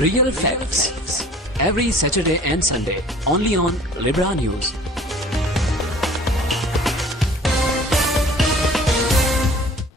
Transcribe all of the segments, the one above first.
Real Facts every Saturday and Sunday only on Libra News.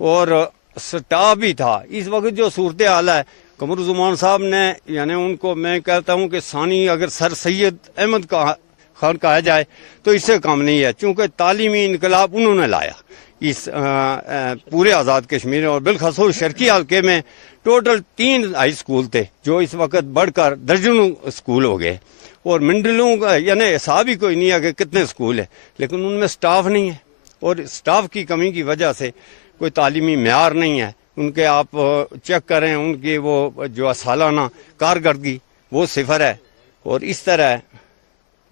اور staff بھی تھا. اس وقت جو صورتحال ہے, قمرالزمان صاحب نے یعنی ان کو میں کہتا ہوں کہ ثانی اگر سر سید احمد خان کہا جائے تو اس سے کم نہیں ہے, چونکہ تعلیمی انقلاب انہوں نے لایا اس پورے آزاد کشمیر اور بالخصوص شرقی حلقے میں. ٹوٹل 3 ہائی اسکول تھے جو اس وقت بڑھ کر درجنوں اسکول ہو گئے, اور منڈلوں کا یعنی حساب ہی کوئی نہیں ہے کہ کتنے اسکول ہیں, لیکن ان میں سٹاف نہیں ہے, اور سٹاف کی کمی کی وجہ سے کوئی تعلیمی معیار نہیں ہے. ان کے آپ چیک کریں, ان کی وہ جو سالانہ کارکردگی وہ 0 ہے, اور اس طرح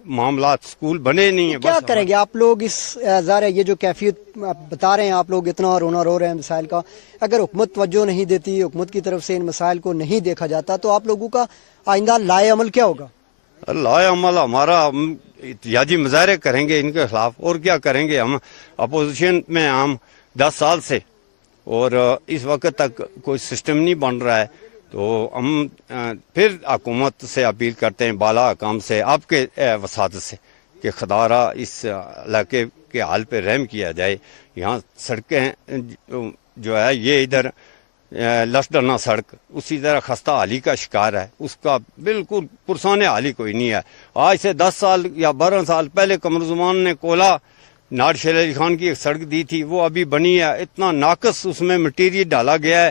معاملات اسکول بنے نہیں ہیں. کیا کریں گے آپ لوگ اس ظاہر ہے یہ جو کیفیت بتا رہے ہیں آپ لوگ اتنا رونا رو رہے ہیں مسائل کا, اگر حکومت توجہ نہیں دیتی, حکومت کی طرف سے ان مسائل کو نہیں دیکھا جاتا تو آپ لوگوں کا آئندہ لائے عمل کیا ہوگا؟ لائے عمل ہمارا احتجاجی مظاہرے کریں گے ان کے خلاف, اور کیا کریں گے. ہم اپوزیشن میں ہم 10 سال سے, اور اس وقت تک کوئی سسٹم نہیں بن رہا ہے, تو ہم پھر حکومت سے اپیل کرتے ہیں, بالا حکام سے, آپ کے وساطت سے, کہ خدارہ اس علاقے کے حال پہ رحم کیا جائے. یہاں سڑکیں جو ہے یہ ادھر لسڈنا سڑک اسی طرح خستہ حالی کا شکار ہے, اس کا بالکل پرسان حالی کوئی نہیں ہے. آج سے 10 سال یا 12 سال پہلے قمرالزمان نے کولا ناٹ شیر علی خان کی ایک سڑک دی تھی, وہ ابھی بنی ہے. اتنا ناقص اس میں مٹیریل ڈالا گیا ہے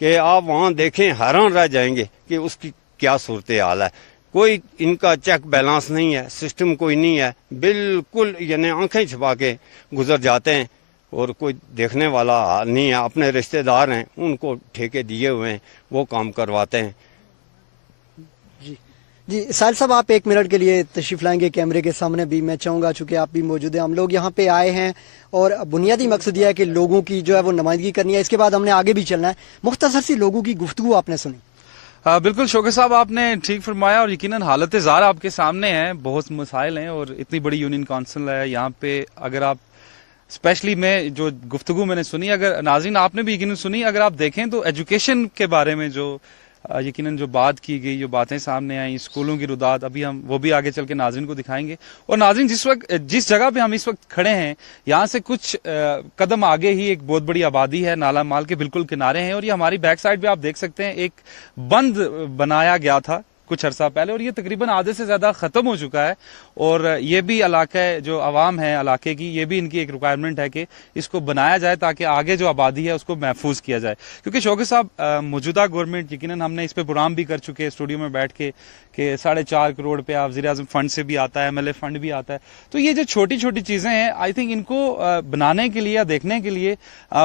کہ آپ وہاں دیکھیں حیران رہ جائیں گے کہ اس کی کیا صورتحال ہے. کوئی ان کا چیک بیلنس نہیں ہے, سسٹم کوئی نہیں ہے, بالکل یعنی آنکھیں چھپا کے گزر جاتے ہیں, اور کوئی دیکھنے والا نہیں ہے. اپنے رشتہ دار ہیں ان کو ٹھیکے دیے ہوئے ہیں, وہ کام کرواتے ہیں. جی ساحل صاحب آپ 1 منٹ کے لیے تشریف لائیں گے کیمرے کے سامنے بھی؟ میں چاہوں گا چونکہ آپ بھی موجود ہیں, ہم لوگ یہاں پہ آئے ہیں اور بنیادی مقصد یہ ہے کہ لوگوں کی جو ہے وہ نمائندگی کرنی ہے, اس کے بعد ہم نے آگے بھی چلنا ہے. مختصر سی لوگوں کی گفتگو آپ نے سنی. بالکل شوکت صاحب آپ نے ٹھیک فرمایا, اور یقیناً حالت زار آپ کے سامنے ہیں, بہت مسائل ہیں, اور اتنی بڑی یونین کونسل ہے یہاں پہ. اگر آپ اسپیشلی میں جو گفتگو میں نے سنی, اگر ناظرین آپ نے بھی یقیناً سنی, اگر آپ دیکھیں تو ایجوکیشن کے بارے میں جو یقیناً جو بات کی گئی, جو باتیں سامنے آئیں, اسکولوں کی رداد, ابھی ہم وہ بھی آگے چل کے ناظرین کو دکھائیں گے. اور ناظرین جس جگہ پہ ہم اس وقت کھڑے ہیں, یہاں سے کچھ قدم آگے ہی ایک بہت بڑی آبادی ہے, نالا مال کے بالکل کنارے ہیں, اور یہ ہماری بیک سائڈ پہ آپ دیکھ سکتے ہیں ایک بند بنایا گیا تھا کچھ عرصہ پہلے, اور یہ تقریباً آدھے سے زیادہ ختم ہو چکا ہے. اور یہ بھی علاقہ جو عوام ہے علاقے کی, یہ بھی ان کی ایک ریکوائرمنٹ ہے کہ اس کو بنایا جائے تاکہ آگے جو آبادی ہے اس کو محفوظ کیا جائے. کیونکہ شوکت صاحب موجودہ گورنمنٹ, یقیناً ہم نے اس پہ پروگرام بھی کر چکے اسٹوڈیو میں بیٹھ کے, کہ 4.5 کروڑ پہ وزیر اعظم فنڈ سے بھی آتا ہے, MLA فنڈ بھی آتا ہے. تو یہ جو چھوٹی چھوٹی چیزیں ہیں, آئی تھنک ان کو بنانے کے لیے یا دیکھنے کے لیے,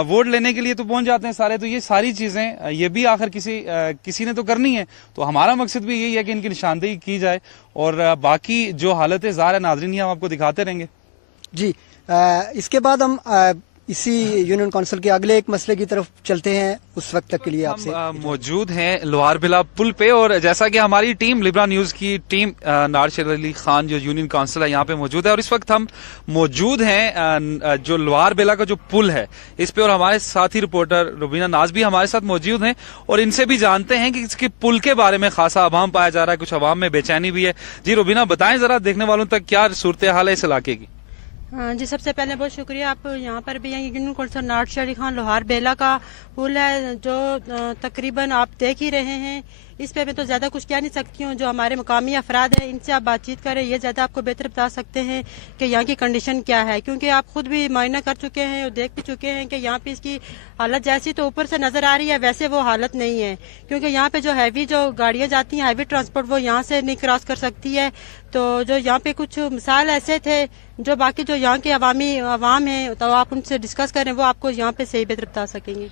ووٹ لینے کے لیے تو پہنچ جاتے ہیں سارے. تو یہ ساری چیزیں یہ بھی آخر کسی نے تو کرنی ہے, تو ہمارا مقصد بھی یہی ہے کہ ان کی نشاندہی کی جائے, اور باقی جو حالت زار ہے ناظرین ہم آپ کو دکھاتے رہیں گے. جی اس کے بعد ہم اسی یونین کونسل کے اگلے ایک مسئلے کی طرف چلتے ہیں. اس وقت تک کے لیے آپ سے موجود ہیں لوہار بلا پل پہ, اور جیسا کہ ہماری ٹیم لبرا نیوز کی ٹیم ناٹ شیر علی خان جو یونین کونسل ہے یہاں پہ موجود ہے, اور اس وقت ہم موجود ہیں جو لوہار بلا کا جو پل ہے اس پہ, اور ہمارے ساتھی رپورٹر روبینہ ناز بھی ہمارے ساتھ موجود ہیں, اور ان سے بھی جانتے ہیں کہ اس کے پل کے بارے میں خاصا عوام پایا جا رہا ہے, کچھ عوام میں بے چینی بھی ہے. جی روبینہ بتائیں ذرا دیکھنے والوں تک کیا صورتحال ہے اس علاقے کی؟ جی سب سے پہلے بہت شکریہ. آپ یہاں پر بھی ہیں, یونین کونسل ناٹ شیر علی خان لوہار بیلا کا پل ہے جو تقریباً آپ دیکھ ہی رہے ہیں. اس پہ میں تو زیادہ کچھ کہہ نہیں سکتی ہوں, جو ہمارے مقامی افراد ہیں ان سے آپ بات چیت کریں, یہ زیادہ آپ کو بہتر بتا سکتے ہیں کہ یہاں کی کنڈیشن کیا ہے, کیونکہ آپ خود بھی معائنہ کر چکے ہیں اور دیکھ بھی چکے ہیں کہ یہاں پہ اس کی حالت جیسی تو اوپر سے نظر آ رہی ہے ویسے وہ حالت نہیں ہے. کیونکہ یہاں پہ جو ہیوی جو گاڑیاں جاتی ہیں, ہیوی ٹرانسپورٹ, وہ یہاں سے نہیں کراس کر سکتی ہے. تو جو یہاں پہ کچھ مسائل ایسے تھے جو باقی جو یہاں کے عوام ہیں تو آپ ان سے ڈسکس کریں, وہ آپ کو یہاں پہ صحیح بہتر بتا سکیں گے.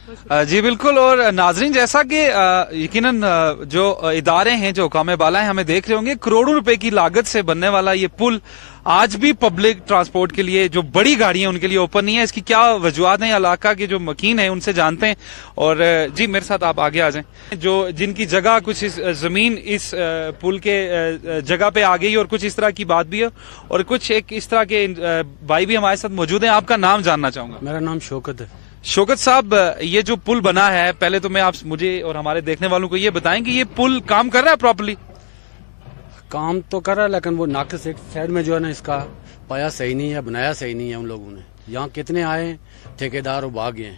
جی بالکل. اور ناظرین جیسا کہ یقیناً جو ادارے ہیں جو حکام بالا ہیں ہمیں دیکھ رہے ہوں گے, کروڑوں روپے کی لاگت سے بننے والا یہ پل آج بھی پبلک ٹرانسپورٹ کے لیے جو بڑی گاڑی ہیں ان کے لیے اوپن نہیں ہے. اس کی کیا وجوہات ہیں, علاقہ کے جو مکین ہیں ان سے جانتے ہیں. اور جی میرے ساتھ آپ آگے آ جائیں. جن کی جگہ کچھ زمین اس پل کے جگہ پہ آ گئی, اور کچھ اس طرح کی بات بھی ہے, اور کچھ ایک اس طرح کے بھائی بھی ہمارے ساتھ موجود ہیں. آپ کا نام جاننا چاہوں گا. میرا نام شوکت ہے. شوکت صاحب, یہ جو پل بنا ہے, پہلے تو میں آپ مجھے اور ہمارے دیکھنے والوں کو یہ بتائیں کہ یہ پل کام کر رہا ہے پراپرلی؟ کام تو کر رہا ہے, لیکن وہ ناقص ایک سائڈ میں جو ہے نا اس کا پایا صحیح نہیں ہے, بنایا صحیح نہیں ہے ان لوگوں نے. یہاں کتنے آئے ٹھیکیدار اور بھاگ گئے ہیں.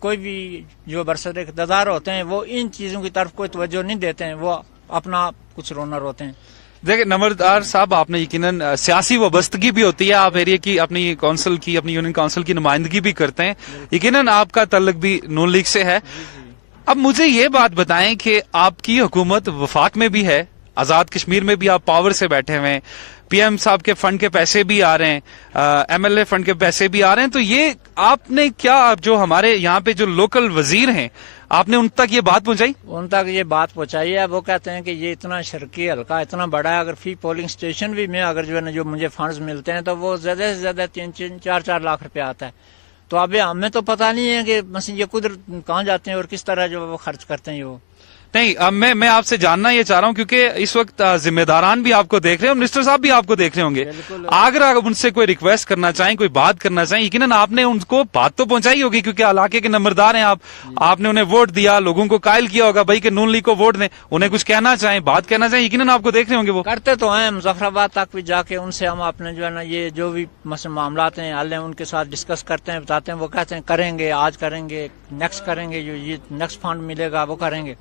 کوئی بھی جو برسر اقتدار ہوتے ہیں وہ ان چیزوں کی طرف کوئی توجہ نہیں دیتے ہیں, وہ اپنا کچھ رونا روتے ہیں. دیکھیں نمبردار صاحب, آپ نے یقیناً سیاسی وابستگی بھی ہوتی ہے, آپ ایریا کی اپنی کونسل کی, اپنی یونین کونسل کی نمائندگی بھی کرتے ہیں, یقیناً آپ کا تعلق بھی نون لیگ سے ہے. اب مجھے یہ بات بتائیں کہ آپ کی حکومت وفاق میں بھی ہے, آزاد کشمیر میں بھی آپ پاور سے بیٹھے ہوئے ہیں, پی ایم صاحب کے فنڈ کے پیسے بھی آ رہے ہیں, ایم ایل اے فنڈ کے پیسے بھی آ رہے ہیں, تو یہ آپ نے کیا جو ہمارے یہاں پہ جو لوکل وزیر ہیں آپ نے ان تک یہ بات پہنچائی؟ ان تک یہ بات پہنچائی ہے. وہ کہتے ہیں کہ یہ اتنا شرقی حلقہ اتنا بڑا ہے, اگر فی پولنگ اسٹیشن بھی میں اگر جو ہے نا جو مجھے فنڈز ملتے ہیں تو وہ زیادہ سے زیادہ 3-4 لاکھ روپے آتا ہے. تو اب ہمیں تو پتہ نہیں ہے کہ مثلا یہ قدر کہاں جاتے ہیں اور کس طرح جو وہ خرچ کرتے ہیں. وہ نہیں, اب میں آپ سے جاننا یہ چاہ رہا ہوں کیونکہ اس وقت ذمہ داران بھی آپ کو دیکھ رہے ہیں اور منسٹر صاحب بھی آپ کو دیکھ رہے ہوں گے. اگر آپ ان سے کوئی ریکویسٹ کرنا چاہیں, کوئی بات کرنا چاہیں, یقیناً آپ نے ان کو بات تو پہنچائی ہوگی کیونکہ علاقے کے نمبردار ہیں آپ نے انہیں ووٹ دیا, لوگوں کو قائل کیا ہوگا بھائی کہ نون لیگ کو ووٹ دیں, انہیں کچھ کہنا چاہیں, بات کہنا چاہیں, یقیناً آپ کو دیکھ رہے ہوں گے. وہ کرتے تو ہیں, مظفر آباد تک بھی جا کے ان سے ہم اپنے جو ہے نا یہ جو بھی مثلا معاملات ہیں حل ہیں ان کے ساتھ ڈسکس کرتے ہیں, بتاتے ہیں. وہ کہتے ہیں کریں گے, آج کریں گے, نیکسٹ کریں گے, جو یہ نیکسٹ فنڈ ملے گا وہ کریں گے.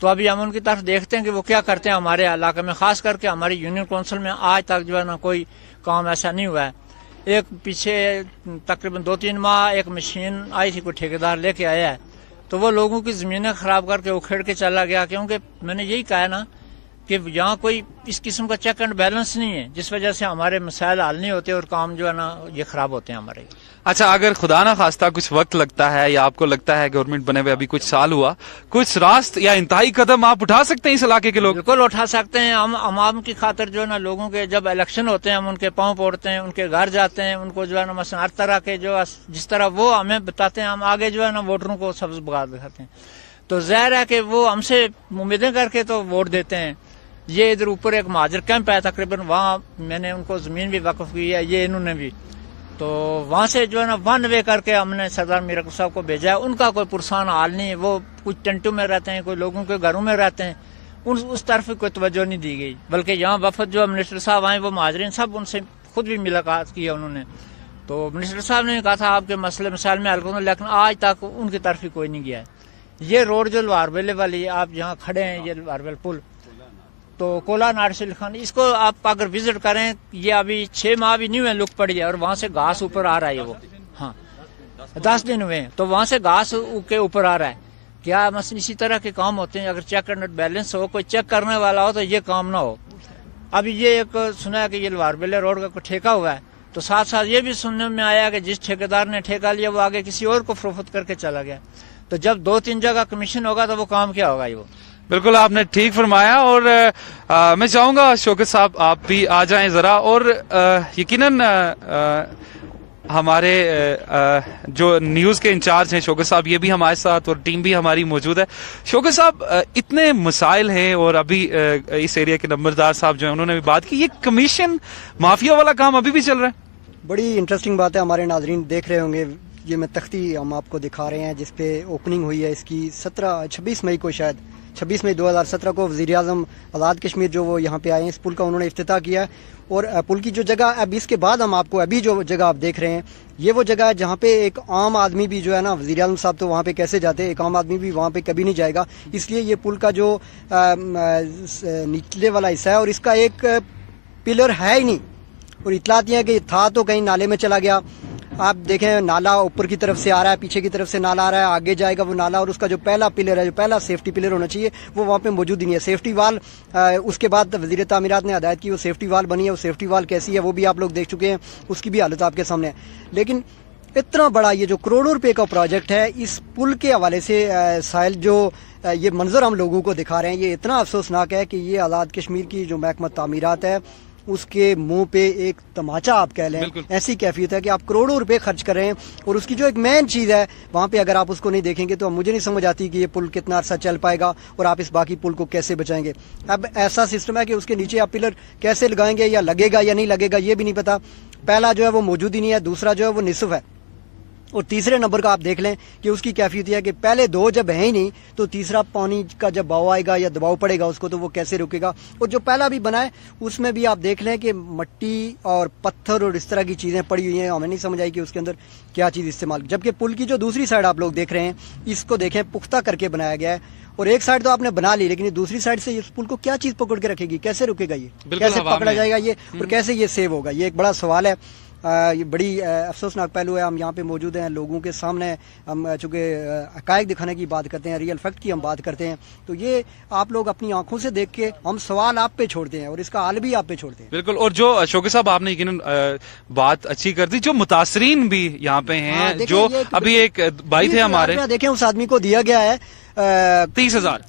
تو ابھی ہم ان کی طرف دیکھتے ہیں کہ وہ کیا کرتے ہیں ہمارے علاقے میں, خاص کر کے ہماری یونین کونسل میں آج تک جو ہے نا کوئی کام ایسا نہیں ہوا ہے. ایک پیچھے تقریباً 2-3 ماہ ایک مشین آئی تھی, کوئی ٹھیکیدار لے کے آیا ہے, تو وہ لوگوں کی زمینیں خراب کر کے اکھیڑ کے چلا گیا. کیونکہ میں نے یہی کہا نا کہ یہاں کوئی اس قسم کا چیک اینڈ بیلنس نہیں ہے, جس وجہ سے ہمارے مسائل حل نہیں ہوتے اور کام جو ہے نا یہ خراب ہوتے ہیں ہمارے. اچھا, اگر خدا نہ خواستہ کچھ وقت لگتا ہے یا آپ کو لگتا ہے گورنمنٹ بنے ہوئے ابھی کچھ سال ہوا, کچھ راست یا انتہائی قدم آپ اٹھا سکتے ہیں اس علاقے کے لوگ؟ بالکل اٹھا سکتے ہیں. ہم عوام کی خاطر جو ہے نا لوگوں کے جب الیکشن ہوتے ہیں ہم ان کے پاؤں پوڑتے ہیں, ان کے گھر جاتے ہیں, ان کو جو ہے نا مثلا ہر طرح کے جو جس طرح وہ ہمیں بتاتے ہیں ہم آگے جو ہے نا ووٹروں کو سبز بگا دکھاتے ہیں. تو ظاہر ہے کہ وہ ہم سے امیدیں کر کے تو ووٹ دیتے ہیں. یہ ادھر اوپر ایک مہاجر کیمپ ہے تقریباً, وہاں میں نے ان کو زمین بھی وقف کی ہے, یہ انہوں نے بھی, تو وہاں سے جو ہے نا 1 وے کر کے ہم نے سردار میر اکبر صاحب کو بھیجا ہے. ان کا کوئی پرسان حال نہیں ہے, وہ کچھ ٹینٹوں میں رہتے ہیں, کوئی لوگوں کے گھروں میں رہتے ہیں, اس طرف کوئی توجہ نہیں دی گئی. بلکہ یہاں وفد جو منسٹر صاحب آئے وہ مہاجرین سب ان سے خود بھی ملاقات کی ہے انہوں نے. تو منسٹر صاحب نے کہا تھا آپ کے مسئلے مسائل میں حل کروں, لیکن آج تک ان کی طرف ہی کوئی نہیں گیا ہے. یہ روڈ جو لوہار بیلے والی آپ جہاں کھڑے ہیں, یہ لوہار بیل پل, تو کولا نارسل خان, اس کو آپ اگر وزٹ کریں, یہ ابھی 6 ماہ بھی نہیں ہوئے لک پڑی ہے, اور وہاں سے گھاس اوپر آ رہا ہے. وہ ہاں 10 دن ہوئے ہیں, تو وہاں سے گھاس کے اوپر آ رہا ہے. کیا مثلا اسی طرح کے کام ہوتے ہیں, اگر چیک اینڈ بیلنس ہو, کوئی چیک کرنے والا ہو تو یہ کام نہ ہو. ابھی یہ ایک سنا ہے کہ یہ لوہار بیلے روڈ کا کوئی ٹھیکہ ہوا ہے, تو ساتھ ساتھ یہ بھی سننے میں آیا کہ جس ٹھیکیدار نے ٹھیکہ لیا وہ آگے کسی اور کو فروخت کر کے چلا گیا. تو جب 2-3 جگہ کمیشن ہوگا تو وہ کام کیا ہوگا. یہ وہ بالکل آپ نے ٹھیک فرمایا. اور میں چاہوں گا شوکت صاحب آپ بھی آ جائیں ذرا, اور یقیناً ہمارے جو نیوز کے انچارج ہیں شوکت صاحب, یہ بھی ہمارے ساتھ اور ٹیم بھی ہماری موجود ہے. شوکت صاحب, اتنے مسائل ہیں اور ابھی اس ایریا کے نمبردار صاحب جو ہیں انہوں نے بھی بات کی, یہ کمیشن مافیا والا کام ابھی بھی چل رہا ہے. بڑی انٹرسٹنگ بات ہے, ہمارے ناظرین دیکھ رہے ہوں گے, یہ میں تختی ہم آپ کو دکھا رہے ہیں جس پہ اوپننگ ہوئی ہے اس کی 26 مئی کو, شاید 26 مئی 2017 کو وزیر اعظم آزاد کشمیر جو وہ یہاں پہ آئے ہیں, اس پل کا انہوں نے افتتاح کیا. اور پل کی جو جگہ اب اس کے بعد ہم آپ کو ابھی جو جگہ آپ دیکھ رہے ہیں, یہ وہ جگہ ہے جہاں پہ ایک عام آدمی بھی جو ہے نا, وزیر اعظم صاحب تو وہاں پہ کیسے جاتے, ایک عام آدمی بھی وہاں پہ کبھی نہیں جائے گا. اس لیے یہ پل کا جو نچلے والا حصہ ہے, اور اس کا ایک پلر ہے ہی نہیں, اور اطلاعات یہ ہے کہ تھا تو کہیں نالے میں چلا گیا. آپ دیکھیں نالا اوپر کی طرف سے آ رہا ہے, پیچھے کی طرف سے نالا آ رہا ہے, آگے جائے گا وہ نالا, اور اس کا جو پہلا پلر ہے, جو پہلا سیفٹی پلر ہونا چاہیے, وہ وہاں پہ موجود ہی نہیں ہے. سیفٹی وال اس کے بعد وزیر تعمیرات نے ہدایت کی, وہ سیفٹی وال بنی ہے, وہ سیفٹی وال کیسی ہے وہ بھی آپ لوگ دیکھ چکے ہیں, اس کی بھی حالت آپ کے سامنے ہے. لیکن اتنا بڑا یہ جو کروڑوں روپے کا پروجیکٹ ہے, اس پل کے حوالے سے ساحل جو یہ منظر ہم لوگوں کو دکھا رہے ہیں, یہ اتنا افسوسناک ہے کہ یہ آزاد کشمیر کی جو محکمہ تعمیرات ہے اس کے منہ پہ ایک تماچا آپ کہہ لیں, ایسی کیفیت ہے کہ آپ کروڑوں روپے خرچ کر رہے ہیں, اور اس کی جو ایک مین چیز ہے وہاں پہ اگر آپ اس کو نہیں دیکھیں گے تو مجھے نہیں سمجھ آتی کہ یہ پل کتنا عرصہ چل پائے گا اور آپ اس باقی پل کو کیسے بچائیں گے. اب ایسا سسٹم ہے کہ اس کے نیچے آپ پلر کیسے لگائیں گے, یا لگے گا یا نہیں لگے گا یہ بھی نہیں پتا. پہلا جو ہے وہ موجود ہی نہیں ہے, دوسرا جو ہے وہ نصف ہے. اور تیسرے نمبر کا آپ دیکھ لیں کہ اس کی کیفیت یہ ہے کہ پہلے دو جب ہیں ہی نہیں تو تیسرا پانی کا جب بہاؤ آئے گا یا دباؤ پڑے گا اس کو تو وہ کیسے رکے گا. اور جو پہلا بھی بنا ہے اس میں بھی آپ دیکھ لیں کہ مٹی اور پتھر اور اس طرح کی چیزیں پڑی ہوئی ہیں, ہمیں نہیں سمجھ آئی کہ اس کے اندر کیا چیز استعمال. جبکہ پل کی جو دوسری سائڈ آپ لوگ دیکھ رہے ہیں اس کو دیکھیں پختہ کر کے بنایا گیا ہے, اور ایک سائڈ تو آپ نے بنا لی لیکن دوسری سائڈ سے اس پل کو کیا چیز پکڑ کے رکھے گی, کیسے رکے گا, یہ کیسے پکڑا جائے گا یہ, اور کیسے یہ سیو ہوگا, یہ ایک بڑا سوال ہے. یہ بڑی افسوسناک پہلو ہے. ہم یہاں پہ موجود ہیں لوگوں کے سامنے, ہم چونکہ حقائق دکھانے کی بات کرتے ہیں, ریئل فیکٹ کی ہم بات کرتے ہیں, تو یہ آپ لوگ اپنی آنکھوں سے دیکھ کے ہم سوال آپ پہ چھوڑتے ہیں اور اس کا حل بھی آپ پہ چھوڑتے ہیں. بالکل. اور جو شوقی صاحب آپ نے یقیناً بات اچھی کر دی, جو متاثرین بھی یہاں پہ ہیں, جو ابھی ایک بھائی تھے ہمارے, دیکھیں اس آدمی کو دیا گیا ہے 30,000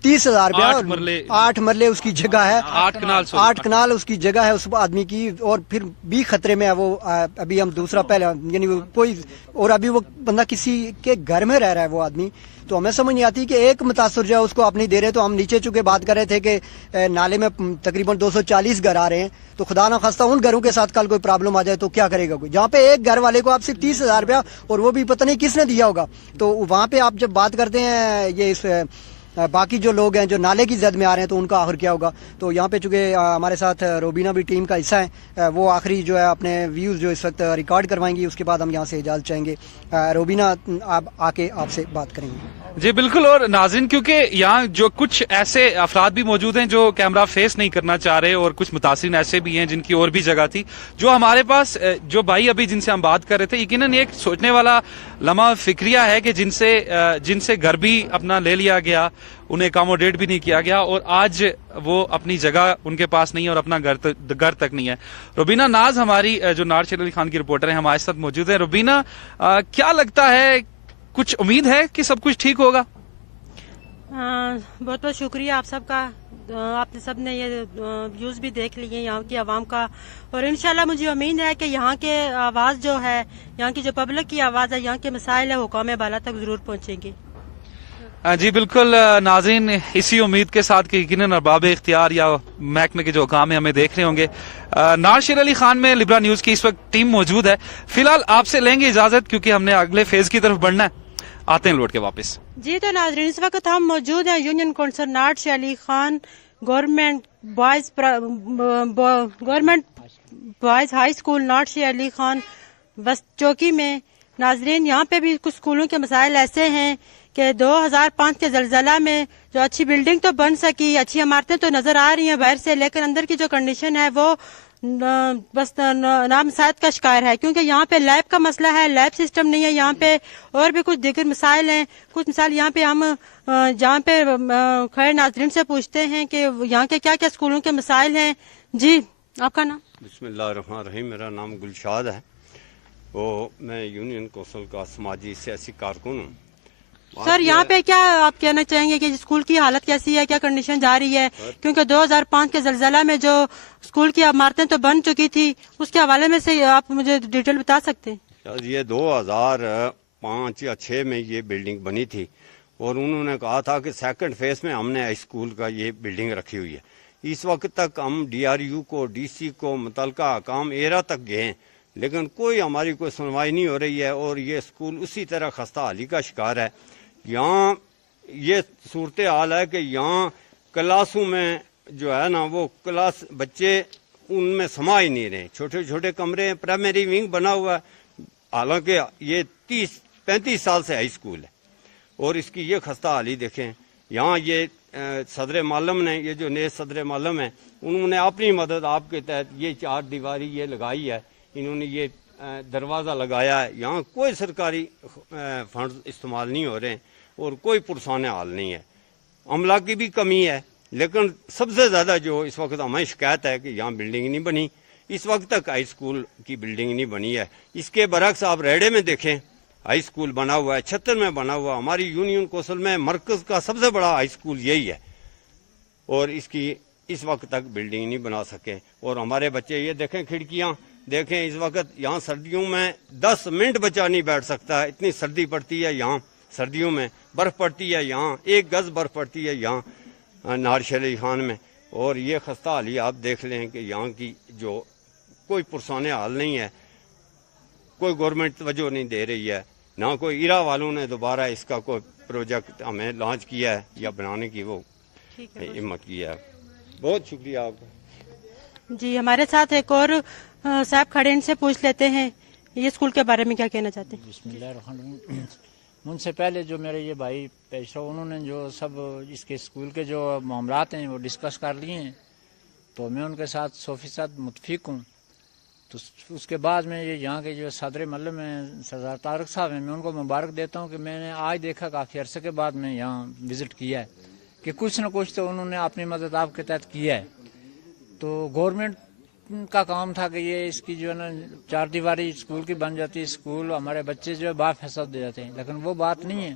روپیہ, 8 مرلے اس کی جگہ ہے, 8 کنال اس کی جگہ ہے اس آدمی کی, اور پھر بھی خطرے میں ہے وہ. ابھی ہم دوسرا پہلے یعنی کوئی, اور ابھی وہ بندہ کسی کے گھر میں رہ رہا ہے وہ آدمی, تو ہمیں سمجھ نہیں آتی کہ ایک متاثر جو ہے اس کو آپ نہیں دے رہے. تو ہم نیچے چونکہ بات کر رہے تھے کہ نالے میں تقریباً 240 گھر آ رہے ہیں, تو خدا نہ خواستہ ان گھروں کے ساتھ کل کوئی پرابلم آ جائے تو کیا کرے گا کوئی, جہاں پہ ایک گھر والے کو آپ صرف 30,000 روپیہ, اور وہ بھی پتہ نہیں کس نے دیا ہوگا. تو وہاں پہ آپ جب بات کرتے ہیں یہ اس باقی جو لوگ ہیں جو نالے کی زد میں آ رہے ہیں تو ان کا آخر کیا ہوگا. تو یہاں پہ چونکہ ہمارے ساتھ روبینہ بھی ٹیم کا حصہ ہے, وہ آخری جو ہے اپنے ویوز جو اس وقت ریکارڈ کروائیں گی, اس کے بعد ہم یہاں سے اجازت چاہیں گے. روبینہ آپ آ کے آپ سے بات کریں گے. جی بالکل. اور ناظرین, کیونکہ یہاں جو کچھ ایسے افراد بھی موجود ہیں جو کیمرہ فیس نہیں کرنا چاہ رہے, اور کچھ متاثرین ایسے بھی ہیں جن کی اور بھی جگہ تھی, جو ہمارے پاس جو بھائی ابھی جن سے ہم بات کر رہے تھے, یقیناً ایک سوچنے والا لمحہ فکریہ ہے کہ جن سے گھر بھی اپنا لے لیا گیا, انہیں اکاموڈیٹ بھی نہیں کیا گیا, اور آج وہ اپنی جگہ ان کے پاس نہیں ہے اور اپنا گھر تک نہیں ہے. روبینہ ناز ہماری جو نار شیر علی خان کی رپورٹر ہیں ہمارے ساتھ موجود ہے. روبینہ, کیا لگتا ہے, کچھ امید ہے کہ سب کچھ ٹھیک ہوگا؟ بہت بہت شکریہ آپ سب کا, آپ نے سب نے یہ ویوز بھی دیکھ لیے یہاں کی عوام کا, اور انشاءاللہ مجھے امید ہے کہ یہاں کے آواز جو ہے, یہاں کی جو پبلک کی آواز ہے, یہاں کے مسائل ہے, حکام بالا تک ضرور پہنچیں گے. جی بالکل ناظرین, اسی امید کے ساتھ کہ یقیناً ارباب اختیار یا محکمے کے جو حکام ہیں ہمیں دیکھ رہے ہوں گے. نار شیر علی خان میں لبرا نیوز کی اس وقت ٹیم موجود ہے. فی الحال آپ سے لیں گے اجازت کیونکہ ہم نے اگلے فیز کی طرف بڑھنا ہے, آتے ہیں لوٹ کے واپس. جی تو ناظرین, اس وقت ہم موجود ہیں union council Nar Sher Ali Khan government boys high school Nar Sher Ali Khan وسط چوکی میں. ناظرین, یہاں پہ بھی کچھ اسکولوں کے مسائل ایسے ہیں کہ 2005 کے زلزلہ میں جو اچھی بلڈنگ تو بن سکی, اچھی عمارتیں تو نظر آ رہی ہیں باہر سے, لیکن اندر کی جو کنڈیشن ہے وہ بس نامساعد کا شکار ہے, کیونکہ یہاں پہ لیب کا مسئلہ ہے, لیب سسٹم نہیں ہے یہاں پہ, اور بھی کچھ دیگر مسائل ہیں. کچھ مثال یہاں پہ ہم جہاں پہ خیر ناظرین سے پوچھتے ہیں کہ یہاں کے کیا کیا اسکولوں کے مسائل ہیں. جی آپ کا نام؟ بسم اللہ الرحمن الرحیم, میرا نام گلشاد ہے, وہ میں یونین کونسل کا سماجی سیاسی کارکن ہوں. سر, یہاں پہ کیا آپ کہنا چاہیں گے کہ اسکول کی حالت کیسی ہے, کیا کنڈیشن جا رہی ہے, کیونکہ 2005 کے زلزلہ میں جو اسکول کی عمارتیں تو بن چکی تھی, اس کے حوالے میں سے آپ مجھے ڈیٹیل بتا سکتے ہیں؟ یہ 2005 یا 6 میں یہ بلڈنگ بنی تھی, اور انہوں نے کہا تھا کہ سیکنڈ فیز میں ہم نے ہائی اسکول کا یہ بلڈنگ رکھی ہوئی ہے. اس وقت تک ہم DRU کو, DC کو, متعلقہ حکام ایرا تک گئے, لیکن کوئی ہماری کوئی سنوائی نہیں ہو رہی ہے, اور یہ اسکول اسی طرح خستہ حالی کا شکار ہے. یہاں یہ صورتحال ہے کہ یہاں کلاسوں میں جو ہے نا وہ کلاس بچے ان میں سما ہی نہیں رہے, چھوٹے چھوٹے کمرے ہیں, پرائمری ونگ بنا ہوا ہے, حالانکہ یہ 30-35 سال سے ہائی اسکول ہے, اور اس کی یہ خستہ حالی دیکھیں. یہاں یہ صدر معلم نے, یہ جو نئے صدر معلم ہیں, انہوں نے اپنی مدد آپ کے تحت یہ 4 دیواری یہ لگائی ہے, انہوں نے یہ دروازہ لگایا ہے. یہاں کوئی سرکاری فنڈز استعمال نہیں ہو رہے ہیں, اور کوئی پرسان حال نہیں ہے. عملہ کی بھی کمی ہے, لیکن سب سے زیادہ جو اس وقت ہمیں شکایت ہے کہ یہاں بلڈنگ نہیں بنی, اس وقت تک ہائی اسکول کی بلڈنگ نہیں بنی ہے. اس کے برعکس آپ ریڑے میں دیکھیں, ہائی اسکول بنا ہوا ہے, چھتر میں بنا ہوا. ہماری یونین کونسل میں مرکز کا سب سے بڑا ہائی اسکول یہی ہے, اور اس کی اس وقت تک بلڈنگ نہیں بنا سکے. اور ہمارے بچے یہ دیکھیں, کھڑکیاں دیکھیں, اس وقت یہاں سردیوں میں 10 منٹ بچہ نہیں بیٹھ سکتا, اتنی سردی پڑتی ہے یہاں. سردیوں میں برف پڑتی ہے یہاں, 1 گز برف پڑتی ہے یہاں نار شیر علی خان میں. اور یہ خستہ حالی آپ دیکھ لیں کہ یہاں کی جو کوئی پرسان حال نہیں ہے, کوئی گورنمنٹ توجہ نہیں دے رہی ہے. نہ کوئی ایرا والوں نے دوبارہ اس کا کوئی پروجیکٹ ہمیں لانچ کیا ہے یا بنانے کی وہ ہمت کیا ہے. بہت شکریہ آپ کا. جی ہمارے ساتھ ایک اور صاحب کھڑے، ان سے پوچھ لیتے ہیں یہ اسکول کے بارے میں کیا کہنا چاہتے ہیں. بسم اللہ الرحمن الرحیم. ان سے پہلے جو میرے یہ بھائی پیش رہا انہوں نے جو سب اس کے اسکول کے جو معاملات ہیں وہ ڈسکس کر لیے ہیں، تو میں ان کے ساتھ 100% متفق ہوں. تو اس کے بعد میں یہ یہاں کے جو صدر ملم ہیں سردار طارق صاحب ہیں، میں ان کو مبارک دیتا ہوں کہ میں نے آج دیکھا کافی عرصے کے بعد میں یہاں وزٹ کیا ہے کہ کچھ نہ کچھ تو انہوں نے اپنی مدد آپ کے تحت کیا ہے. تو گورنمنٹ کا کام تھا کہ یہ اس کی جو ہے نا 4 دیواری اسکول کی بن جاتی، اسکول ہمارے بچے جو ہے باحفاظت دے جاتے ہیں، لیکن وہ بات نہیں ہے.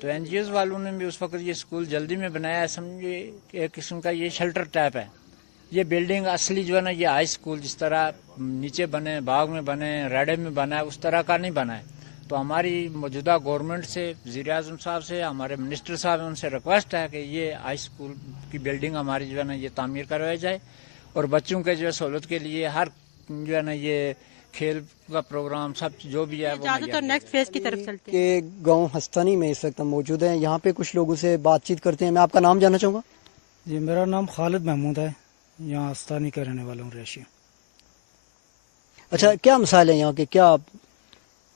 تو این جی اوز والوں نے بھی اس وقت یہ اسکول جلدی میں بنایا ہے، سمجھے ایک قسم کا یہ شیلٹر ٹائپ ہے. یہ بلڈنگ اصلی جو ہے نا یہ ہائی اسکول جس طرح نیچے بنے، باغ میں بنے، ریڈے میں بنا ہے، اس طرح کا نہیں بنا ہے. تو ہماری موجودہ گورنمنٹ سے، وزیر اعظم صاحب سے، ہمارے منسٹر صاحب ان سے ریکویسٹ ہے کہ یہ ہائی اسکول کی بلڈنگ ہماری جو ہے نا یہ تعمیر کروائی جائے، اور بچوں کے جو ہے سہولت کے لیے ہر جو ہے نا یہ کھیل کا پروگرام سب جو بھی ہے وہ نیکسٹ فیز کی طرف چلتے ہیں. کہ گاؤں ہستانی میں اس وقت ہم موجود ہیں، یہاں پہ کچھ لوگوں سے بات چیت کرتے ہیں. میں آپ کا نام جاننا چاہوں گا. جی میرا نام خالد محمود ہے، یہاں ہستانی کا رہنے والا ہوں، ریشی. اچھا کیا مسائل ہیں یہاں کے؟ کیا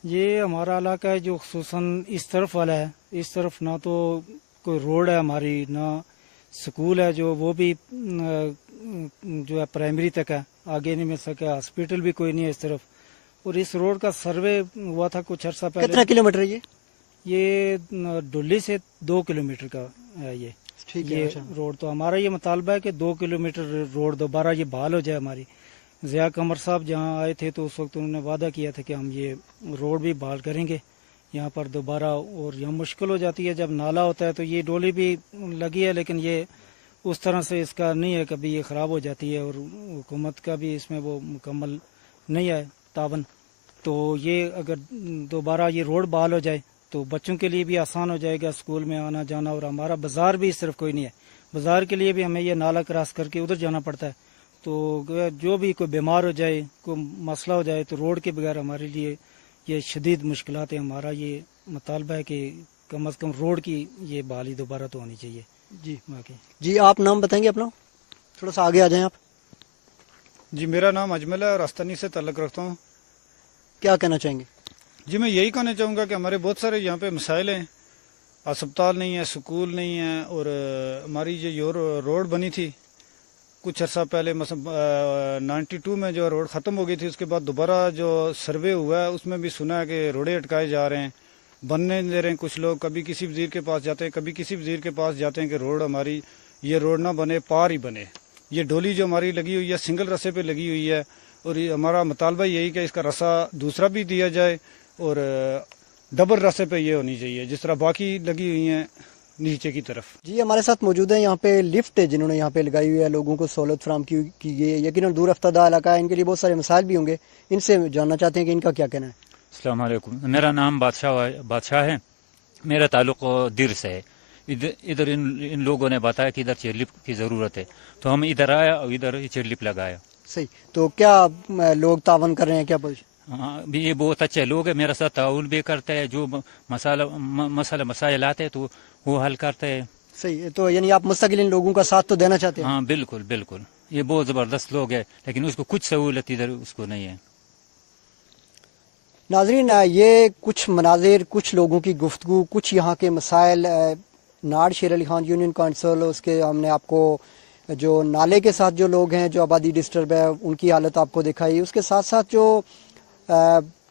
یہ ہمارا علاقہ ہے جو خصوصاً اس طرف والا ہے، اس طرف نہ تو کوئی روڈ ہے ہماری، نہ سکول ہے جو وہ بھی جو ہے پرائمری تک ہے، آگے نہیں مل سکا. ہاسپٹل بھی کوئی نہیں ہے اس طرف. اور اس روڈ کا سروے ہوا تھا کچھ عرصہ پہلے. کتنا کلومیٹر ہے یہ ڈولی سے 2 کلومیٹر کا ہے یہ روڈ. تو ہمارا یہ مطالبہ ہے کہ 2 کلومیٹر روڈ دوبارہ یہ بحال ہو جائے. ہماری ضیاء قمر صاحب جہاں آئے تھے تو اس وقت انہوں نے وعدہ کیا تھا کہ ہم یہ روڈ بھی بحال کریں گے یہاں پر دوبارہ. اور یہاں مشکل ہو جاتی ہے جب نالا ہوتا ہے، تو یہ ڈولی بھی لگی ہے لیکن یہ اس طرح سے اس کا نہیں ہے، کبھی یہ خراب ہو جاتی ہے، اور حکومت کا بھی اس میں وہ مکمل نہیں ہے تعاون. تو یہ اگر دوبارہ یہ روڈ بحال ہو جائے تو بچوں کے لیے بھی آسان ہو جائے گا اسکول میں آنا جانا. اور ہمارا بازار بھی صرف کوئی نہیں ہے، بازار کے لیے بھی ہمیں یہ نالا کراس کر کے ادھر جانا پڑتا ہے. تو جو بھی کوئی بیمار ہو جائے، کوئی مسئلہ ہو جائے، تو روڈ کے بغیر ہمارے لیے یہ شدید مشکلات ہیں. ہمارا یہ مطالبہ ہے کہ کم از کم روڈ کی یہ بحالی دوبارہ تو ہونی چاہیے. جی آپ نام بتائیں گے اپنا؟ تھوڑا سا آگے آ جائیں آپ. جی میرا نام اجمل ہے اور آستانی سے تعلق رکھتا ہوں. کیا کہنا چاہیں گے؟ جی میں یہی کہنا چاہوں گا کہ ہمارے بہت سارے یہاں پہ مسائل ہیں. اسپتال نہیں ہے، سکول نہیں ہے، اور ہماری جو روڈ بنی تھی کچھ عرصہ پہلے، مثلا 92 میں جو روڈ ختم ہو گئی تھی، اس کے بعد دوبارہ جو سروے ہوا ہے اس میں بھی سنا ہے کہ روڈیں اٹکائے جا رہے ہیں، بننے نہیں دے رہے ہیں. کچھ لوگ کبھی کسی وزیر کے پاس جاتے ہیں، کبھی کسی وزیر کے پاس جاتے ہیں کہ روڈ ہماری یہ روڈ نہ بنے، پار ہی بنے. یہ ڈولی جو ہماری لگی ہوئی ہے سنگل رسے پہ لگی ہوئی ہے، اور ہمارا مطالبہ یہی کہ اس کا رسا دوسرا بھی دیا جائے، اور ڈبل رسے پہ یہ ہونی چاہیے جس طرح باقی لگی ہوئی ہیں نیچے کی طرف. جی ہمارے ساتھ موجود ہیں یہاں پہ لفٹ ہے جنہوں نے یہاں پہ لگائی ہوئی ہے، لوگوں کو سہولت فراہم کی گئی ہے. یقیناً دور افتادہ علاقہ ہے، ان کے لیے بہت سارے مسائل بھی ہوں گے. ان سے جاننا چاہتے ہیں کہ ان کا کیا کہنا ہے. السلام علیکم، میرا نام بادشاہ ہے، میرا تعلق دیر سے ہے. ادھر ان لوگوں نے بتایا کہ ادھر چیئر لفٹ کی ضرورت ہے، تو ہم ادھر آیا اور ادھر چیئر لفٹ لگایا. صحیح. تو کیا لوگ تعاون کر رہے ہیں؟ کیا ہاں یہ بہت اچھے لوگ ہیں، میرے ساتھ تعاون بھی کرتے ہیں، جو مسائل آتے ہیں تو وہ حل کرتے ہیں. صحیح. تو یعنی آپ مستقل ان لوگوں کا ساتھ تو دینا چاہتے ہیں؟ ہاں بالکل بالکل، یہ بہت زبردست لوگ ہیں، لیکن اس کو کچھ سہولت ادھر اس کو نہیں ہے. ناظرین یہ کچھ مناظر، کچھ لوگوں کی گفتگو، کچھ یہاں کے مسائل. ناڑ شیر علی خان یونین کونسل، اس کے ہم نے آپ کو جو نالے کے ساتھ جو لوگ ہیں جو آبادی ڈسٹرب ہے ان کی حالت آپ کو دکھائی. اس کے ساتھ ساتھ جو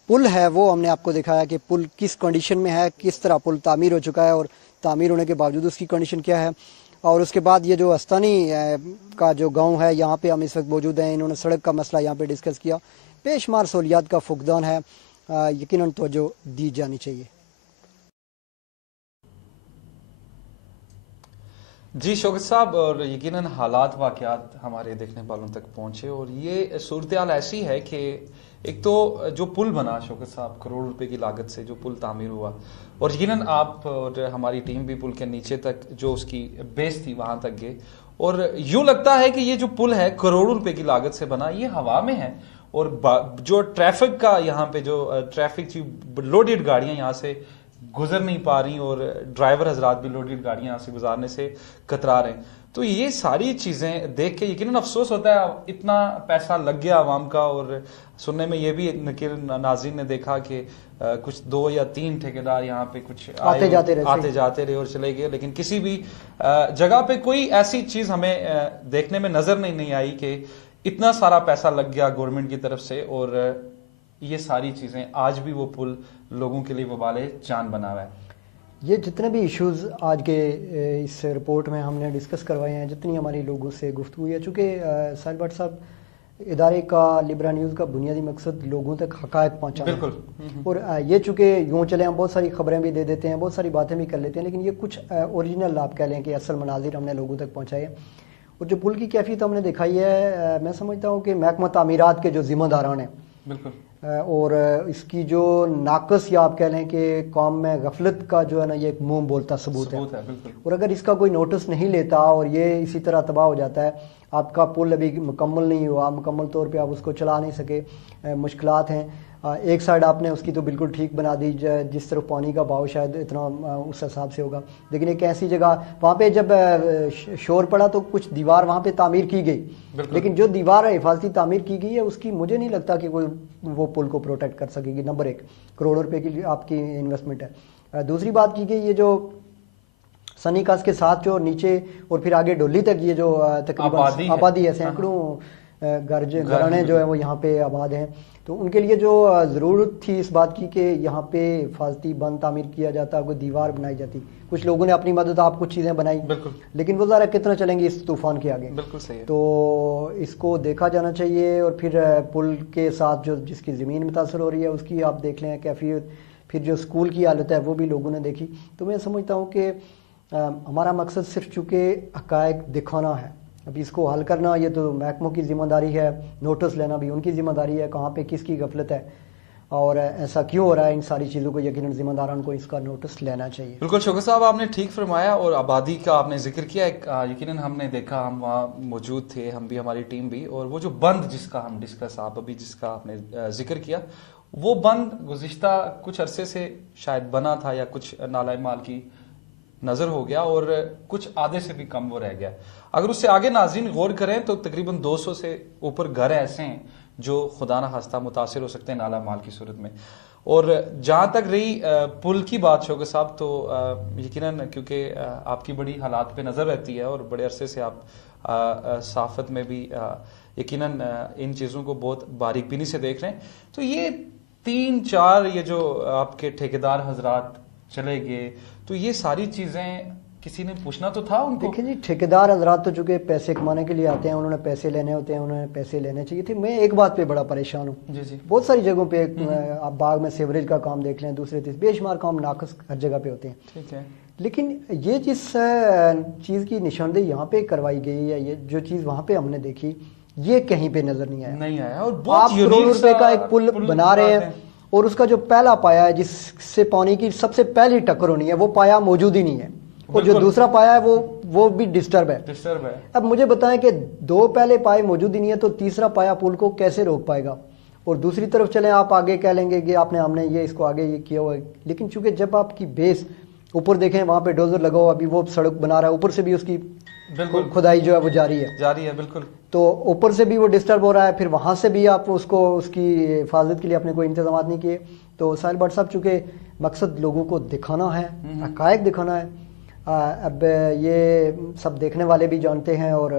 پل ہے وہ ہم نے آپ کو دکھایا کہ پل کس کنڈیشن میں ہے، کس طرح پل تعمیر ہو چکا ہے اور تعمیر ہونے کے باوجود اس کی کنڈیشن کیا ہے. اور اس کے بعد یہ جو استانی کا جو گاؤں ہے یہاں پہ ہم اس وقت موجود ہیں، انہوں نے سڑک کا مسئلہ یہاں پہ ڈسکس کیا. بے شمار سہولیات کا فقدان ہے، یقیناً توجہ دی جانی چاہیے. جی شوکت صاحب، اور یقیناً حالات واقعات ہمارے دیکھنے والوں تک پہنچے، اور یہ صورتحال ایسی ہے کہ ایک تو جو پل بنا شوکت صاحب کروڑ روپے کی لاگت سے جو پل تعمیر ہوا، اور یقیناً آپ اور ہماری ٹیم بھی پل کے نیچے تک جو اس کی بیس تھی وہاں تک گئے، اور یوں لگتا ہے کہ یہ جو پل ہے کروڑوں روپے کی لاگت سے بنا، یہ ہوا میں ہے اور جو ٹریفک کا یہاں پہ جو ٹریفک کی لوڈیڈ گاڑیاں یہاں سے گزر نہیں پا رہی اور ڈرائیور حضرات بھی لوڈیڈ گاڑیاں یہاں سے گزارنے سے کترا رہے ہیں. تو یہ ساری چیزیں دیکھ کے یقیناً افسوس ہوتا ہے اتنا پیسہ لگ گیا عوام کا. اور سننے میں یہ بھی ناظرین نے دیکھا کہ کچھ 2 یا 3 ٹھیکیدار یہاں پہ کچھ آتے جاتے رہے اور چلے گئے, لیکن کسی بھی جگہ پہ کوئی ایسی چیز ہمیں دیکھنے میں نظر نہیں آئی کہ اتنا سارا پیسہ لگ گیا گورنمنٹ کی طرف سے اور یہ ساری چیزیں آج بھی وہ پل لوگوں کے لیے وبال جان بنا ہوا ہے. یہ جتنے بھی ایشوز آج کے اس رپورٹ میں ہم نے ڈسکس کروائے ہیں, جتنی ہماری لوگوں سے گفتگو ہے, چونکہ ساحل بٹ صاحب ادارے کا لبرا نیوز کا بنیادی مقصد لوگوں تک حقائق پہنچانا ہے, اور یہ چونکہ یوں چلے ہم بہت ساری خبریں بھی دے دیتے ہیں, بہت ساری باتیں بھی کر لیتے ہیں, لیکن یہ کچھ اوریجنل آپ کہہ لیں کہ اصل مناظر ہم نے لوگوں تک پہنچائے. اور جو پل کی کیفیت ہم نے دکھائی ہے, میں سمجھتا ہوں کہ محکمہ تعمیرات کے جو ذمہ داران ہیں بالکل, اور اس کی جو ناقص یا آپ کہہ لیں کہ قوم میں غفلت کا جو ہے نا یہ ایک منہ بولتا ثبوت ہے. اور اگر اس کا کوئی نوٹس نہیں لیتا اور یہ اسی طرح تباہ ہو جاتا ہے, آپ کا پل ابھی مکمل نہیں ہوا, مکمل طور پہ آپ اس کو چلا نہیں سکے, مشکلات ہیں. ایک سائڈ آپ نے اس کی تو بالکل ٹھیک بنا دی جس طرف پانی کا بہاؤ شاید اتنا اس حساب سے ہوگا, لیکن ایک ایسی جگہ وہاں پہ جب شور پڑا تو کچھ دیوار وہاں پہ تعمیر کی گئی, لیکن جو دیوار حفاظتی تعمیر کی گئی ہے اس کی مجھے نہیں لگتا کہ کوئی وہ پل کو پروٹیکٹ کر سکے گی. نمبر 1 کروڑوں روپے کی آپ کی انویسٹمنٹ ہے. دوسری بات کی گئی, یہ جو سنی کاس کے ساتھ جو نیچے اور پھر آگے ڈولی تک یہ جو تقریباً آبادی ہے, سینکڑوں گھرانے جو ہے وہ یہاں پہ آباد ہیں, تو ان کے لیے جو ضرورت تھی اس بات کی کہ یہاں پہ حفاظتی بند تعمیر کیا جاتا, کوئی دیوار بنائی جاتی. کچھ لوگوں نے اپنی مدد آپ کچھ چیزیں بنائی, لیکن وہ ذرا کتنا چلیں گے اس طوفان کے آگے. بالکل صحیح. تو اس کو دیکھا جانا چاہیے. اور پھر پل کے ساتھ جو جس کی زمین متاثر ہو رہی ہے اس کی آپ دیکھ لیں کیفیت. پھر جو اسکول کی حالت ہے وہ بھی لوگوں نے دیکھی. تو میں سمجھتا ہوں کہ ہمارا مقصد صرف چونکہ حقائق دکھانا ہے, ابھی اس کو حل کرنا یہ تو محکموں کی ذمہ داری ہے, نوٹس لینا بھی ان کی ذمہ داری ہے, کہاں پہ کس کی غفلت ہے اور ایسا کیوں ہو رہا ہے, ان ساری چیزوں کو یقیناً ذمہ داران کو اس کا نوٹس لینا چاہیے. بالکل شوکت صاحب آپ نے ٹھیک فرمایا, اور آبادی کا آپ نے ذکر کیا, یقیناً ہم نے دیکھا, ہم وہاں موجود تھے, ہم بھی ہماری ٹیم بھی, اور وہ جو بند جس کا ہم ڈسکس آپ ابھی جس کا آپ نے ذکر کیا, وہ بند گزشتہ کچھ عرصے سے شاید بنا تھا یا کچھ نالہ مال کی نظر ہو گیا اور کچھ آدھے سے بھی کم وہ رہ گیا. اگر اس سے آگے ناظرین غور کریں تو تقریباً 200 سے اوپر گھر ایسے ہیں جو خدا نہ خواستہ متاثر ہو سکتے ہیں نالہ مال کی صورت میں. اور جہاں تک رہی پل کی بات شوکت صاحب, تو یقیناً کیونکہ آپ کی بڑی حالات پہ نظر رہتی ہے اور بڑے عرصے سے آپ صحافت میں بھی یقیناً ان چیزوں کو بہت باریک بینی سے دیکھ رہے ہیں, تو یہ 3-4 یہ جو آپ کے ٹھیکیدار حضرات چلے گئے, تو یہ ساری چیزیں کسی نے پوچھنا تو تھا ان کو. دیکھیں جی, ٹھیکیدار حضرات تو چونکہ پیسے کمانے کے لیے آتے ہیں, انہوں نے پیسے لینے ہوتے ہیں, انہوں نے پیسے لینے چاہیے تھے. میں ایک بات پہ بڑا پریشان ہوں, جی بہت ساری جگہوں پہ آپ باغ میں سیوریج کا کام دیکھ لیں, دوسرے بے شمار کام ناقص ہر جگہ پہ ہوتے ہیں, ٹھیک ہے, لیکن یہ جس چیز کی نشاندہی یہاں پہ کروائی گئی ہے, یہ جو چیز وہاں پہ ہم نے دیکھی, یہ کہیں پہ نظر نہیں آیا. اور آپ کروڑوں روپے کا ایک پل بنا رہے ہیں اور اس کا جو پہلا پایا ہے جس سے پانی کی سب سے پہلی ٹکر ہونی ہے, وہ پایا موجود ہی نہیں ہے, اور جو دوسرا پایا ہے وہ بھی ڈسٹرب ہے. اب مجھے بتائیں کہ 2 پہلے پائے موجود ہی نہیں ہے, تو تیسرا پایا پل کو کیسے روک پائے گا. اور دوسری طرف چلیں, آپ آگے کہہ لیں گے کہ ہم نے یہ اس کو آگے یہ کیا ہوا ہے, لیکن چونکہ جب آپ کی بیس اوپر دیکھیں وہاں پہ ڈوزر لگا ہو, ابھی وہ سڑک بنا رہا ہے, اوپر سے بھی اس کی کھدائی جو ہے وہ جاری ہے بالکل, تو اوپر سے بھی وہ ڈسٹرب ہو رہا ہے, پھر وہاں سے بھی آپ اس کو اس کی حفاظت کے لیے اپنے کوئی انتظامات نہیں کیے. تو ساحل بٹ صاحب چونکہ مقصد لوگوں کو دکھانا ہے, حقائق دکھانا ہے, اب یہ سب دیکھنے والے بھی جانتے ہیں اور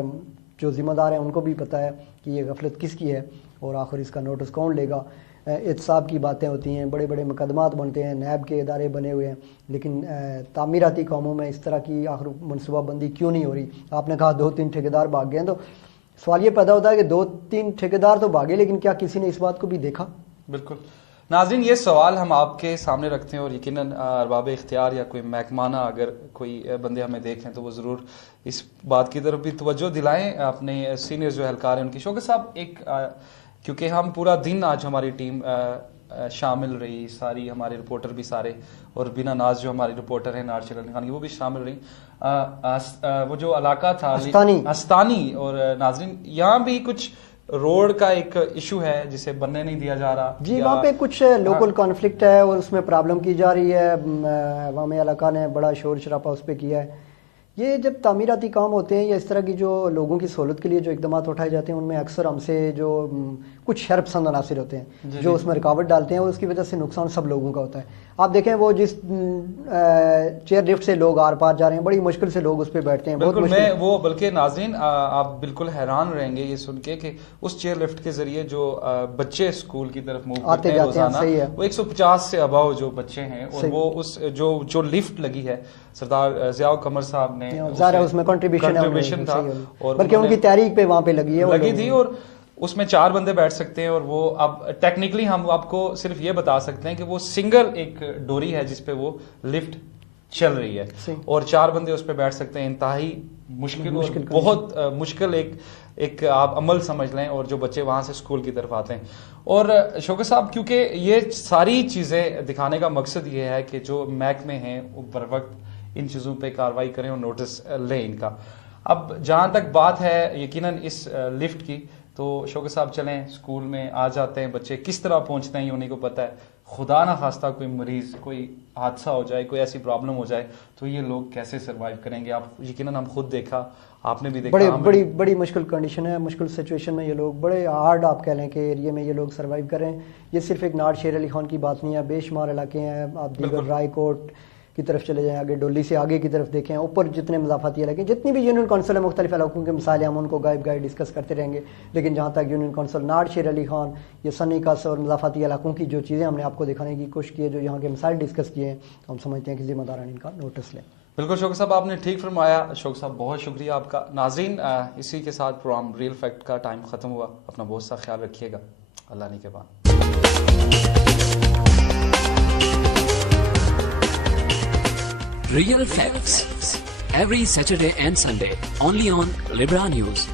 جو ذمہ دار ہیں ان کو بھی پتہ ہے کہ یہ غفلت کس کی ہے اور آخر اس کا نوٹس کون لے گا. احتساب کی باتیں ہوتی ہیں, بڑے بڑے مقدمات بنتے ہیں, نیب کے ادارے بنے ہوئے ہیں, لیکن تعمیراتی کاموں میں اس طرح کی آخر منصوبہ بندی کیوں نہیں ہو رہی. آپ نے کہا 2-3 ٹھیکیدار بھاگ گئے ہیں, تو سوال یہ پیدا ہوتا ہے کہ 2-3 ٹھیکیدار تو بھاگے, لیکن کیا کسی نے اس بات کو بھی دیکھا؟ بالکل ناظرین, یہ سوال ہم آپ کے سامنے رکھتے ہیں, اور یقیناً ارباب اختیار یا کوئی محکمانہ اگر کوئی بندے ہمیں دیکھ لیں تو وہ ضرور اس بات کی طرف بھی توجہ دلائیں اپنے سینئر جو اہلکار ہیں ان کی. شوکت صاحب, ایک کیونکہ ہم پورا دن آج ہماری ٹیم شامل رہی, ساری ہمارے رپورٹر بھی سارے, اور بنا ناز جو ہماری رپورٹر ہیں نارچل علی خان کی, وہ بھی شامل رہی. وہ جو علاقہ تھا استانی, اور ناظرین یہاں بھی کچھ روڈ کا ایک ایشو ہے جسے بننے نہیں دیا جا رہا. جی وہاں پہ کچھ لوکل کانفلکٹ ہے اور اس میں پرابلم کی جا رہی ہے. عوامی علاقہ نے بڑا شور شرابہ اس پہ کیا ہے. یہ جب تعمیراتی کام ہوتے ہیں یا اس طرح کی جو لوگوں کی سہولت کے لیے جو اقدامات اٹھائے جاتے ہیں ان میں اکثر ہم سے جو کچھ شر پسند عناصر ہوتے ہیں جو اس میں رکاوٹ ڈالتے ہیں اور اس کی وجہ سے نقصان سب لوگوں کا ہوتا ہے. آپ دیکھیں وہ جس چیئر لفٹ سے لوگ آر پار جا رہے ہیں بڑی مشکل سے لوگ اس پہ بیٹھتے ہیں. بالکل میں وہ بلکہ ناظرین آپ بالکل حیران رہیں گے یہ سن کے کہ اس چیئر لفٹ کے ذریعے جو بچے اسکول کی طرف موو کرتے ہیں روزانہ وہ 150 سے اباؤ جو بچے ہیں اور وہ اس جو لفٹ لگی ہے سردار ضیاء قمر صاحب نے اس میں کنٹریبیوشن تھا اور بلکہ ان کی تحریک پہ وہاں پہ لگی تھی اور اس میں 4 بندے بیٹھ سکتے ہیں. اور وہ اب ٹیکنیکلی ہم آپ کو صرف یہ بتا سکتے ہیں کہ وہ سنگل ایک ڈوری ہے جس پہ وہ لفٹ چل رہی ہے اور 4 بندے اس پہ بیٹھ سکتے ہیں. انتہائی مشکل بہت مشکل ایک آپ عمل سمجھ لیں اور جو بچے وہاں سے اسکول کی طرف آتے ہیں. اور شوکت صاحب کیونکہ یہ ساری چیزیں دکھانے کا مقصد یہ ہے کہ جو محکمے ہیں وہ بر وقت ان چیزوں پہ کارروائی کریں اور نوٹس لیں ان کا. اب جہاں تک بات ہے یقیناً اس لفٹ کی تو شوکت صاحب چلیں اسکول میں آ جاتے ہیں بچے کس طرح پہنچتے ہیں یہ انہیں کو پتہ ہے. خدا نہ خواستہ کوئی مریض کوئی حادثہ ہو جائے کوئی ایسی پرابلم ہو جائے تو یہ لوگ کیسے سروائیو کریں گے. آپ یقیناً ہم خود دیکھا آپ نے بھی دیکھا بڑی مشکل کنڈیشن ہے. مشکل سچویشن میں یہ لوگ بڑے ہارڈ آپ کہہ لیں کہ ایریے میں یہ لوگ سروائیو کر رہے ہیں. یہ صرف ایک ناٹ شیر علی خان کی بات نہیں ہے. بے شمار علاقے ہیں. آپ دیگر رائے کوٹ کی طرف چلے جائیں آگے ڈولی سے آگے کی طرف دیکھیں اوپر جتنے مضافاتی علاقے جتنی بھی یونین کونسل ہے مختلف علاقوں کے مسائل ہم ان کو گائب ڈسکس کرتے رہیں گے. لیکن جہاں تک یونین کونسل ناٹ شیر علی خان یہ سنی کس اور مضافاتی علاقوں کی جو چیزیں ہم نے آپ کو دکھانے کی کوشش کی ہے جو یہاں کے مسائل ڈسکس کیے ہیں ہم سمجھتے ہیں کہ ذمہ داران ان کا نوٹس لیں. بالکل شوکت صاحب آپ نے ٹھیک فرمایا. شوکت صاحب بہت شکریہ آپ کا. ناظرین اسی کے ساتھ پروگرام ریئل فیکٹ کا ٹائم ختم ہوا. اپنا بہت سا خیال رکھیے گا. اللہ نگہبان. Real Facts every Saturday and Sunday only on Libra News.